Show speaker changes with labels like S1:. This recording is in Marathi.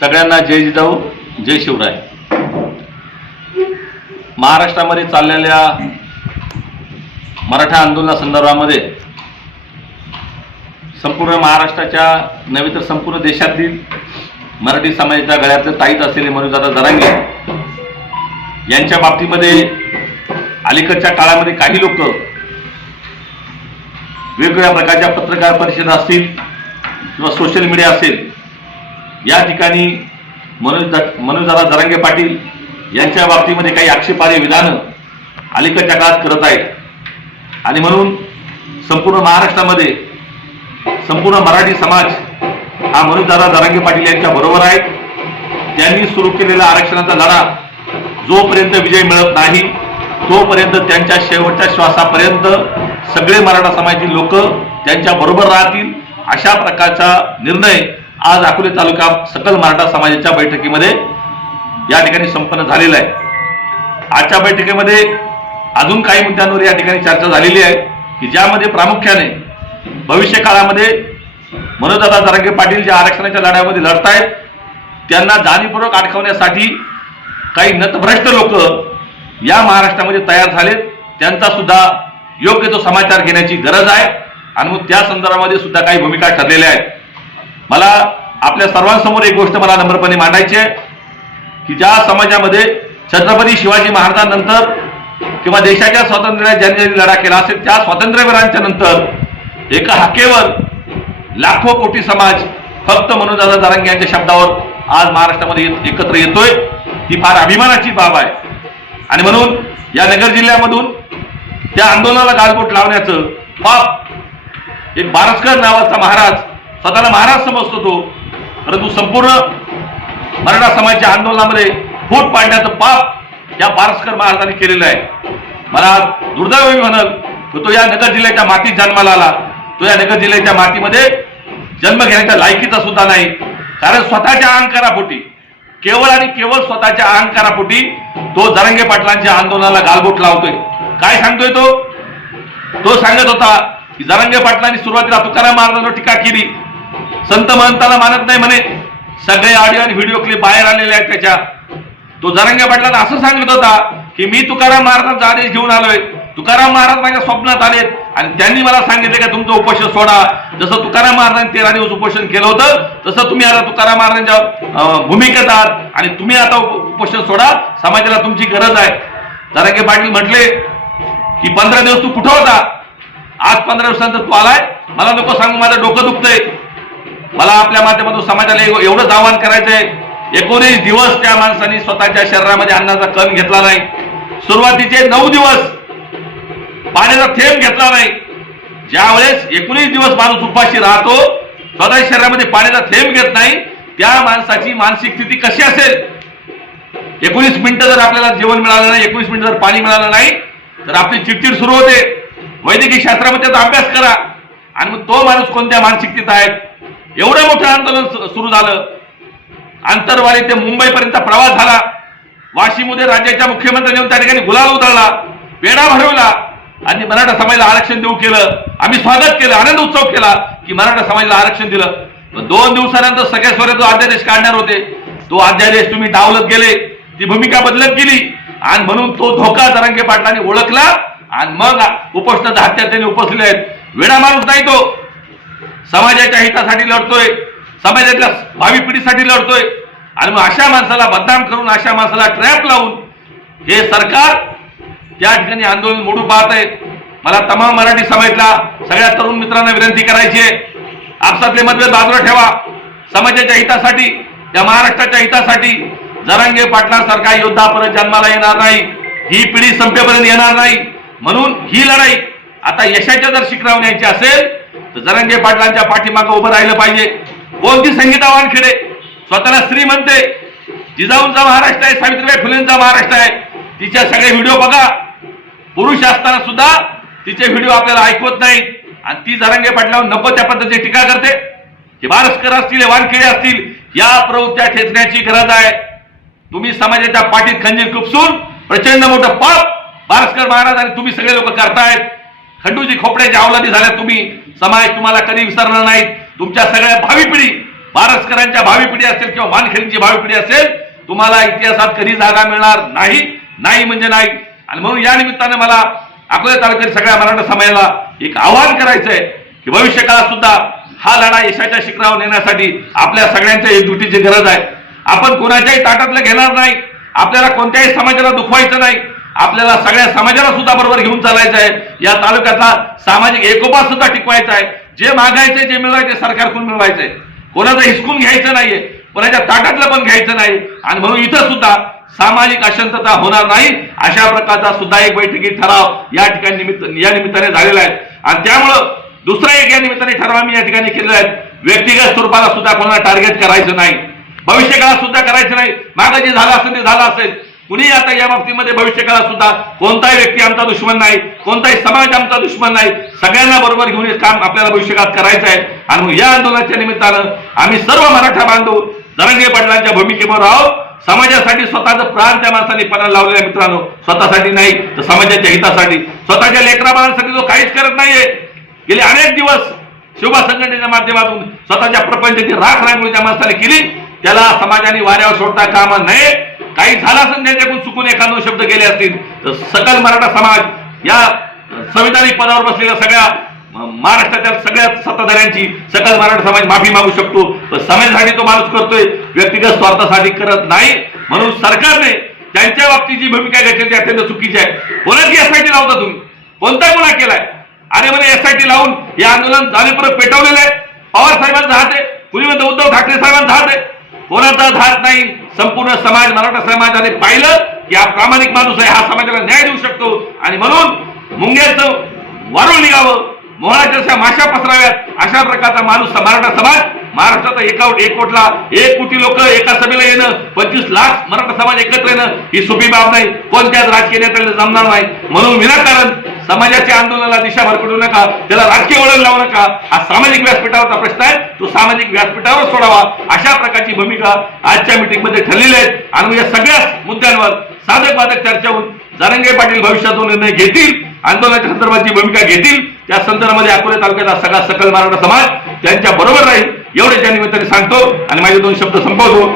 S1: सगळ्यांना जय जिजाऊ जय शिवराय. महाराष्ट्रामध्ये चाललेल्या मराठा आंदोलनासंदर्भामध्ये संपूर्ण महाराष्ट्राच्या नव्हे तर संपूर्ण देशातील मराठी समाजाच्या गळ्यातलं ताईत असलेले मनोजदादा जरांगे यांच्या बाबतीमध्ये अलीकडच्या काळामध्ये काही लोक वेगवेगळ्या प्रकारच्या पत्रकार परिषदा असतील किंवा सोशल मीडिया असेल या ठिकाणी मनोज मनोजदादा जरांगे पाटील यांच्या बाबतीमध्ये काही आक्षेपार्ह विधानं अलीकडच्या काळात करत आहेत. आणि म्हणून संपूर्ण महाराष्ट्रामध्ये संपूर्ण मराठी समाज हा मनोजदादा जरांगे पाटील यांच्या बरोबर आहे. त्यांनी सुरू केलेला आरक्षणाचा लढा जोपर्यंत विजय मिळत नाही तोपर्यंत त्यांच्या शेवटच्या श्वासापर्यंत सगळे मराठा समाजातील लोक त्यांच्या बरोबर राहतील अशा प्रकारचा निर्णय आज अकोले तालुका सकल मराठा समाजाच्या बैठकीमध्ये या ठिकाणी संपन्न झालेला आहे. आजच्या बैठकीमध्ये अजून काही मुद्द्यांवर या ठिकाणी चर्चा झालेली आहे की ज्यामध्ये प्रामुख्याने भविष्य काळामध्ये मनोजदादा जरांगे पाटील ज्या आरक्षणाच्या लढ्यामध्ये लढतायत त्यांना जाणीवपूर्वक अडकवण्यासाठी काही नतभ्रष्ट लोक या महाराष्ट्रामध्ये तयार झालेत. त्यांचा सुद्धा योग्य तो समाचार घेण्याची गरज आहे आणि मग त्या संदर्भामध्ये सुद्धा काही भूमिका ठरलेल्या आहेत. मला आपल्या सर्वांसमोर एक गोष्ट मला नम्रपणे मांडायची आहे की ज्या समाजामध्ये छत्रपती शिवाजी महाराजांनंतर किंवा देशाच्या स्वातंत्र्यात ज्यांनी ज्यांनी लढा केला असेल त्या स्वातंत्र्यवीरांच्या नंतर एका हाकेवर लाखो कोटी समाज फक्त मनोजदादा जारंगे यांच्या शब्दावर आज महाराष्ट्रामध्ये एकत्र येतोय. ही फार अभिमानाची बाब आहे. आणि म्हणून या नगर जिल्ह्यामधून त्या आंदोलनाला गालबोट लावण्याचं बाप एक बारसकर नावाचा महाराज स्वतःला महाराज समजतो तो. परंतु संपूर्ण मराठा समाजाच्या आंदोलनामध्ये फूट पाडण्याचं पाप या पारस्कर महाराजांनी केलेलं आहे. मला दुर्दैवी म्हणल की तो या नगर जिल्ह्याच्या मातीत जन्माला आला. तो या नगर जिल्ह्याच्या मातीमध्ये जन्म घेण्याच्या लायकीचा सुद्धा नाही. कारण स्वतःच्या अहंकारापोटी केवळ आणि केवळ स्वतःच्या अहंकारापोटी तो जरंगे पाटलांच्या आंदोलनाला गालबोट लावतोय. काय सांगतोय तो? तो सांगत होता की जरंगे पाटलांनी सुरुवातीला तुकाराम महाराजांवर टीका केली. संत महंताला मानत नाही म्हणे. सगळे ऑडिओ आणि व्हिडिओ क्लिप बाहेर आलेले आहेत त्याच्या. तो जरंग्या पाटलांना असं सांगत होता की मी तुकाराम महाराजांचा आदेश घेऊन आलोय. तुकाराम महाराज माझ्या स्वप्नात आलेत आणि त्यांनी मला सांगितले का तुमचं उपोषण सोडा. जसं तुकाराम महाराजांनी तेरा दिवस उपोषण केलं होतं तसं तुम्ही आता तुकाराम महाराजांच्या भूमिकेत आहात आणि तुम्ही आता उपोषण सोडा. समाजाला तुमची गरज आहे. जरंगे पाटील म्हटले की पंधरा दिवस तू कुठं होता? आज पंधरा दिवसानंतर तू आलाय? मला नको सांगू माझं डोकं दुखतंय. मला आपल्या माध्यमातून समाजाला एवढंच एवढंच आवाहन करायचंय. एकोणीस दिवस त्या माणसाने स्वतःच्या शरीरामध्ये अन्नाचा कण घेतला नाही. सुरुवातीचे नऊ दिवस पाण्याचा थेंब घेतला नाही. ज्यावेळेस एकोणीस दिवस माणूस उपाशी राहतो स्वतःच्या शरीरामध्ये पाण्याचा थेंब घेत नाही त्या माणसाची मानसिक स्थिती कशी असेल? एकोणीस मिनिटं जर आपल्याला जेवण मिळालं नाही एकोणीस मिनिटं जर पाणी मिळालं नाही तर आपली चिडचिड सुरू होते. वैद्यकीय शास्त्रामध्ये त्याचा अभ्यास करा. आणि मग तो माणूस कोणत्या मानसिकतेत आहे? एवढं मोठं आंदोलन सुरू झालं. आंतरवाडी ते मुंबईपर्यंत प्रवास झाला. वाशीमध्ये राज्याच्या मुख्यमंत्र्यांनी येऊन त्या ठिकाणी गुलाल उधळला पेढा भरवला आणि मराठा समाजाला आरक्षण देऊ केलं. आम्ही स्वागत केलं आनंद उत्सव केला की मराठा समाजाला आरक्षण दिलं. दोन दिवसानंतर सगळ्या स्वरे तो अध्यादेश काढणार होते. तो अध्यादेश तुम्ही डावलत गेले. ती भूमिका बदलत गेली. आणि म्हणून तो धोका जरांगे पाटलांनी ओळखला. आणि मग उपस्थित हत्या त्यांनी उपसले आहेत. वेळा माणूस नाही तो. समाजाच्या हितासाठी लढतोय समाजातल्या भावी पिढीसाठी लढतोय. आणि मग अशा माणसाला बदनाम करून अशा माणसाला ट्रॅप लावून हे सरकार त्या ठिकाणी आंदोलन मोडू पाहत आहे. मला तमाम मराठी समाजातल्या सगळ्या तरुण मित्रांना विनंती करायची आहे. आपसातले मतभेद बाजूला ठेवा. समाजाच्या हितासाठी या महाराष्ट्राच्या हितासाठी जरांगे पाटलांसारखा योद्धा परत जन्माला येणार नाही. ही पिढी संपेपर्यंत येणार नाही. म्हणून ही लढाई आता यशाच्या जर शिखरावर न्यायची असेल तर जरंगे पाटलांच्या पाठीमागं उभं राहिलं पाहिजे. कोणती संगीता वानखेडे. स्वतःला स्त्री म्हणते. जिजाऊंचा महाराष्ट्र आहे सावित्रीबाई फुलेंचा महाराष्ट्र आहे. तिच्या सगळे व्हिडिओ बघा. पुरुष असताना सुद्धा तिचे व्हिडिओ आपल्याला ऐकवत नाही आणि ती जरांगे पाटलावर नको त्या पद्धतीची टीका करते. हे बारसकर असतील वानखेडे असतील या प्रवृत्त्या ठेचण्याची गरज आहे. तुम्ही समाजाच्या पाठीत खंजीर खुपसून प्रचंड मोठं पाप बारसकर महाराज आणि तुम्ही सगळे लोक करतायत. खंडूजी खोपड्याच्या अवलादी झाल्या तुम्ही. समाज तुम्हाला कधी विसरणार नाहीत. तुमच्या सगळ्या भावी पिढी बारसकरांच्या भावी पिढी असेल किंवा वानखेडींची भावी पिढी असेल तुम्हाला इतिहासात कधी जागा मिळणार नाही. नाही म्हणजे नाही. आणि म्हणून या निमित्ताने मला अकोले तालुक्यातील सगळ्या मराठा समाजाला एक आवाहन करायचं आहे की भविष्यकाळात सुद्धा हा लढा यशाच्या शिखरावर नेण्यासाठी आपल्या सगळ्यांच्या एकजुटीची गरज आहे. आपण कोणाच्याही ताटातलं घेणार नाही. आपल्याला कोणत्याही समाजाला दुखवायचं नाही. आपल्याला सगळ्या समाजाला सुद्धा बरोबर घेऊन चालायचं आहे. या तालुक्यातला सामाजिक एकोपा सुद्धा टिकवायचा आहे. जे मागायचे जे मिळवायचे सरकारकडून मिळवायचंय कोणाचं हिसकून घ्यायचं नाहीये. कोणाच्या ताटातलं पण घ्यायचं नाही. आणि म्हणून इथं सुद्धा सामाजिक अशांतता होणार नाही. अशा प्रकारचा सुद्धा एक बैठकी ठराव या ठिकाणी निमित्त या निमित्ताने झालेला आहे. आणि त्यामुळं दुसरा एक या निमित्ताने ठराव आम्ही या ठिकाणी केलेला आहे. व्यक्तिगत स्वरूपाला सुद्धा कोणाला टार्गेट करायचं नाही. भविष्य काळात सुद्धा करायचं नाही. मागं जे झालं असेल ते झालं असेल. कुणी आता या बाबतीमध्ये भविष्य काळात सुद्धा कोणताही व्यक्ती आमचा दुश्मन नाही कोणताही समाज आमचा दुश्मन नाही सगळ्यांना बरोबर घेऊन हे काम आपल्याला भविष्यकाळात करायचं आहे. आणि मग या आंदोलनाच्या निमित्तानं आम्ही सर्व मराठा बांधव दरंगे पाटलांच्या भूमिकेवर आहोत. समाजासाठी स्वतःचं प्राण त्या माणसाने पणाला लावलेल्या मित्रांनो. स्वतःसाठी नाही तर समाजाच्या हितासाठी. स्वतःच्या लेकरा बाळांसाठी जो काहीच करत नाहीये. गेले अनेक दिवस शिवबा संघटनेच्या माध्यमातून स्वतःच्या प्रपंचाची राख रांगोळी त्या माणसाने केली. त्याला समाजाने वाऱ्यावर सोडता कामा नये. काही झाला असेल त्याच्याकडून चुकून एखादो शब्द गेले असतील तर सकल मराठा समाज या संविधानिक पदावर बसलेल्या सगळ्या महाराष्ट्राच्या सगळ्या सत्ताधाऱ्यांची सकल मराठा समाज माफी मागू शकतो. समाजासाठी तो माणूस करतोय व्यक्तिगत स्वार्थासाठी करत नाही. म्हणून सरकारने त्यांच्या बाबतीत जी भूमिका घेतली ती अत्यंत चुकीची आहे. कोणाची एसआयटी लावता तुम्ही? कोणता गुन्हा केलाय? अरे म्हणे एसआयटी लावून हे आंदोलन जाणीवपूर्वक पेटवलेलं आहे. पवार साहेबांचा हात आहे. कुणी म्हणतो उद्धव ठाकरे साहेबांचा हात आहे. कोणाचा हात नाही? संपूर्ण समाज मराठा समाजाने पाहिलं की हा प्रामाणिक माणूस आहे हा समाजाला न्याय देऊ शकतो. आणि म्हणून मुंग्याचं वारुळ निघावं मोहळाच्या माशा पसराव्यात अशा प्रकारचा माणूस मराठा समाज. महाराष्ट्राचा एका एक कोटला एक कोटी लोक एका सभेला येणं पंचवीस लाख मराठा समाज एकत्र येणं ही सोपी बाब नाही. कोणत्याच राजकीय नेत्याला जमणार नाही. म्हणून विनाकारण समाजाच्या आंदोलनाला दिशा भरकडू नका त्याला राजकीय वळण लावू नका. हा सामाजिक व्यासपीठावरचा प्रश्न आहे तो सामाजिक व्यासपीठावर सोडावा. अशा प्रकारची भूमिका आजच्या मीटिंगमध्ये ठरलेली आहे आणि या सगळ्याच मुद्द्यांवर साधक बाधक चर्चा होऊन जारंगे पाटील भविष्यातून निर्णय घेतील आंदोलनाच्या संदर्भाची भूमिका घेतील त्या संदर्भामध्ये अकोले तालुक्याचा सगळा सकल मराठा समाज त्यांच्या बरोबर राहील. एवढे त्या निमित्ताने सांगतो आणि माझे दोन शब्द संपवतो.